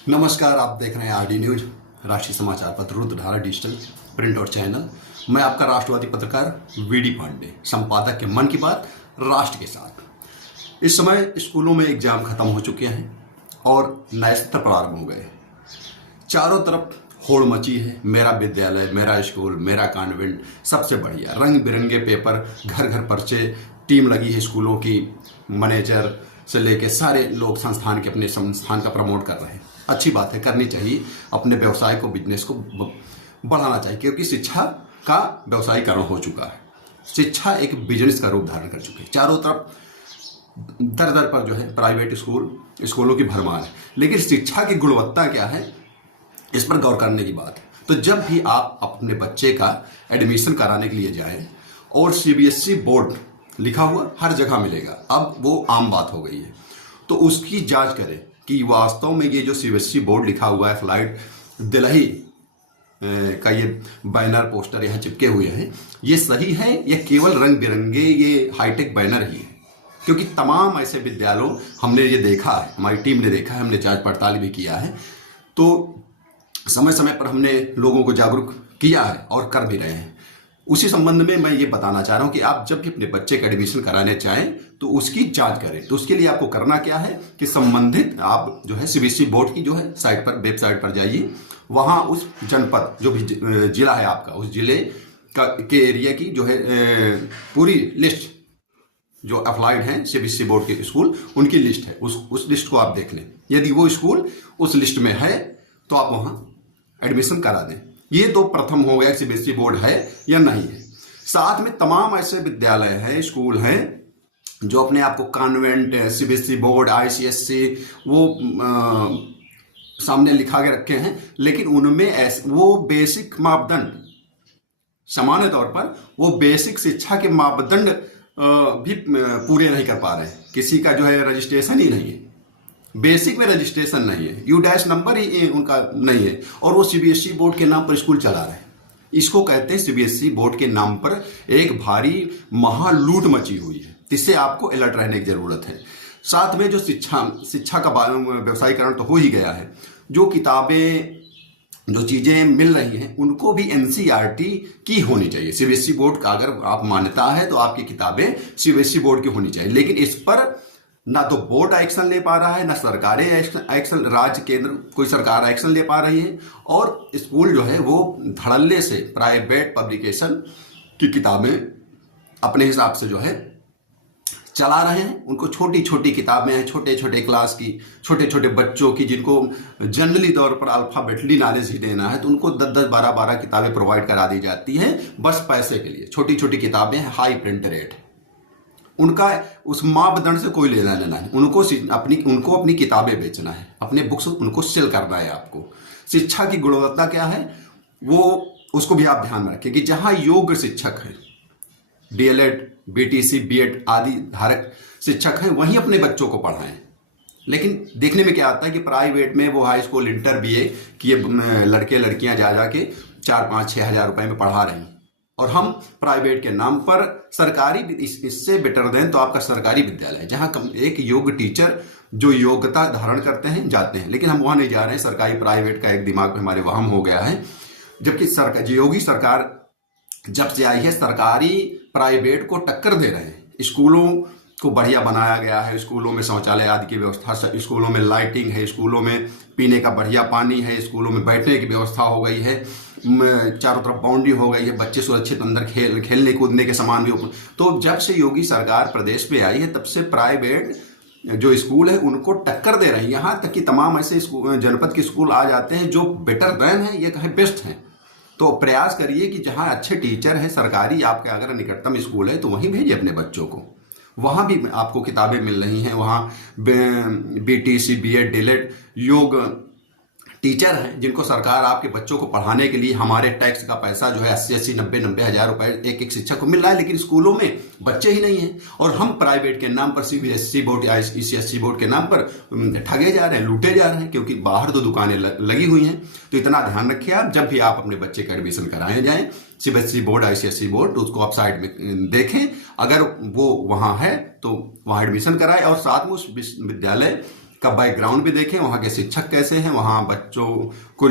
नमस्कार, आप देख रहे हैं आरडी न्यूज, राष्ट्रीय समाचार पत्र रुद्रधारा डिजिटल प्रिंट और चैनल। मैं आपका राष्ट्रवादी पत्रकार वीडी पांडे, संपादक के मन की बात राष्ट्र के साथ। इस समय स्कूलों में एग्जाम खत्म हो चुके हैं और नए सत्र प्रारंभ हो गए। चारों तरफ होड़ मची है, मेरा विद्यालय, मेरा स्कूल, मेरा कॉन्वेंट, सबसे बढ़िया रंग बिरंगे पेपर, घर घर पर्चे, टीम लगी है स्कूलों की, मैनेजर से लेके सारे लोग संस्थान के अपने संस्थान का प्रमोट कर रहे हैं। अच्छी बात है, करनी चाहिए। अपने व्यवसाय को, बिजनेस को बढ़ाना चाहिए, क्योंकि शिक्षा का व्यवसायीकरण हो चुका है। शिक्षा एक बिजनेस का रूप धारण कर चुकी है। चारों तरफ दर दर पर जो है प्राइवेट स्कूलों की भरमार है, लेकिन शिक्षा की गुणवत्ता क्या है, इस पर गौर करने की बात है। तो जब भी आप अपने बच्चे का एडमिशन कराने के लिए जाएं और सीबीएसई बोर्ड लिखा हुआ हर जगह मिलेगा, अब वो आम बात हो गई है, तो उसकी जांच करें कि वास्तव में ये जो सीबीएसई बोर्ड लिखा हुआ है, फ्लाइट दिल्ली का ये बैनर पोस्टर यहाँ चिपके हुए हैं, ये सही है या केवल रंग बिरंगे ये हाईटेक बैनर ही है। क्योंकि तमाम ऐसे विद्यालयों हमने ये देखा है, हमारी टीम ने देखा है, हमने जांच पड़ताल भी किया है, तो समय समय पर हमने लोगों को जागरूक किया है और कर भी रहे हैं। उसी संबंध में मैं ये बताना चाह रहा हूं कि आप जब भी अपने बच्चे का एडमिशन कराने चाहें तो उसकी जांच करें। तो उसके लिए आपको करना क्या है कि संबंधित आप जो है सीबीएसई बोर्ड की जो है साइट पर, वेबसाइट पर जाइए, वहां उस जनपद जो भी जिला है आपका, उस जिले के एरिया की जो है पूरी लिस्ट जो अप्लाइड हैं सीबीएसई बोर्ड के स्कूल, उनकी लिस्ट है, उस लिस्ट को आप देख लें। यदि वो स्कूल उस लिस्ट में है तो आप वहां एडमिशन करा दें। ये तो प्रथम हो गया, सीबीएसई बोर्ड है या नहीं है। साथ में तमाम ऐसे विद्यालय हैं, स्कूल हैं जो अपने आप को कॉन्वेंट, सीबीएसई बोर्ड, आईसीएसई वो सामने लिखा के रखे हैं, लेकिन उनमें वो बेसिक मापदंड, सामान्य तौर पर वो बेसिक शिक्षा के मापदंड भी पूरे नहीं कर पा रहे हैं। किसी का जो है रजिस्ट्रेशन ही नहीं है, बेसिक में रजिस्ट्रेशन नहीं है, यू डैश नंबर ही उनका नहीं है, और वो सीबीएसई बोर्ड के नाम पर स्कूल चला रहे हैं। इसको कहते हैं सीबीएसई बोर्ड के नाम पर एक भारी महालूट मची हुई है। इससे आपको अलर्ट रहने की जरूरत है। साथ में जो शिक्षा का व्यवसायीकरण तो हो ही गया है, जो किताबें, जो चीजें मिल रही हैं, उनको भी एनसीईआरटी की होनी चाहिए। सीबीएसई बोर्ड का अगर आप मान्यता है तो आपकी किताबें सीबीएसई बोर्ड की होनी चाहिए, लेकिन इस पर ना तो बोर्ड एक्शन ले पा रहा है, ना सरकारें एक्शन, राज्य केंद्र कोई सरकार एक्शन ले पा रही है, और स्कूल जो है वो धड़ल्ले से प्राइवेट पब्लिकेशन की किताबें अपने हिसाब से जो है चला रहे हैं। उनको छोटी छोटी किताबें हैं, छोटे छोटे क्लास की, छोटे छोटे बच्चों की, जिनको जनरली तौर पर अल्फाबेटली नॉलेज ही देना है, तो उनको 10-10, 12-12 किताबें प्रोवाइड करा दी जाती हैं बस पैसे के लिए। छोटी छोटी किताबें हैं, हाई प्रिंट रेट, उनका उस मापदंड से कोई लेना देना नहीं। उनको अपनी किताबें बेचना है, अपने बुक्स उनको सेल करना है। आपको शिक्षा की गुणवत्ता क्या है वो उसको भी आप ध्यान में रखें कि जहां योग्य शिक्षक है, डीएलएड, बीटीसी, बीएड आदि धारक शिक्षक हैं, वहीं अपने बच्चों को पढ़ाएं। लेकिन देखने में क्या आता है कि प्राइवेट में वो हाई स्कूल, इंटर, बीए किए लड़के लड़कियां जा जाके 4-5-6 हजार रुपए में पढ़ा रही हैं, और हम प्राइवेट के नाम पर सरकारी, इससे बेटर दें तो आपका सरकारी विद्यालय, जहां एक योग्य टीचर जो योग्यता धारण करते हैं जाते हैं, लेकिन हम वहां नहीं जा रहे हैं। सरकारी प्राइवेट का एक दिमाग में हमारे वहम हो गया है। जबकि योगी सरकार जब से आई है, सरकारी प्राइवेट को टक्कर दे रहे हैं। स्कूलों को बढ़िया बनाया गया है, स्कूलों में शौचालय आदि की व्यवस्था, स्कूलों में लाइटिंग है, स्कूलों में पीने का बढ़िया पानी है, स्कूलों में बैठने की व्यवस्था हो गई है, चारों तरफ बाउंड्री हो गई है, बच्चे सुरक्षित अंदर खेलने कूदने के सामान भी। तो जब से योगी सरकार प्रदेश पे आई है, तब से प्राइवेट जो स्कूल है उनको टक्कर दे रही है। यहाँ तक कि तमाम ऐसे जनपद के स्कूल आ जाते हैं जो बेटर देन है, ये कहें बेस्ट हैं। तो प्रयास करिए कि जहाँ अच्छे टीचर हैं, सरकारी आपके अगर निकटतम स्कूल है तो वहीं भेजिए अपने बच्चों को। वहाँ भी आपको किताबें मिल रही हैं, वहाँ बीटीसी, बीएड, डीएलएड योग टीचर हैं, जिनको सरकार आपके बच्चों को पढ़ाने के लिए हमारे टैक्स का पैसा जो है 80-80, 90-90 हजार रुपए एक एक शिक्षक को मिल रहा है, लेकिन स्कूलों में बच्चे ही नहीं हैं। और हम प्राइवेट के नाम पर, सीबीएसई बोर्ड या आईसीएसई बोर्ड के नाम पर ठगे जा रहे हैं, लूटे जा रहे हैं, क्योंकि बाहर तो दुकानें लगी हुई हैं। तो इतना ध्यान रखिए आप, जब भी आप अपने बच्चे का एडमिशन कराए जाएं, सीबीएसई बोर्ड, आईसीएसई बोर्ड, तो उसको आप साइड में देखें, अगर वो वहाँ है तो वहाँ एडमिशन कराएं, और साथ में उस विद्यालय का बैकग्राउंड भी देखें, वहाँ के शिक्षक कैसे हैं, वहाँ बच्चों को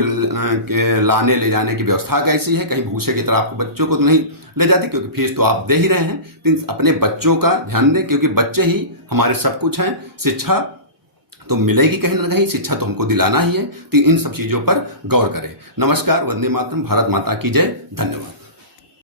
लाने ले जाने की व्यवस्था कैसी है। कहीं भूसे की तरह आपको बच्चों को तो नहीं ले जाते, क्योंकि फीस तो आप दे ही रहे हैं। तो अपने बच्चों का ध्यान दें, क्योंकि बच्चे ही हमारे सब कुछ हैं। शिक्षा तो मिलेगी कहीं ना कहीं, शिक्षा तो हमको दिलाना ही है। तो इन सब चीज़ों पर गौर करें। नमस्कार, वंदे मातरम, भारत माता की जय, धन्यवाद।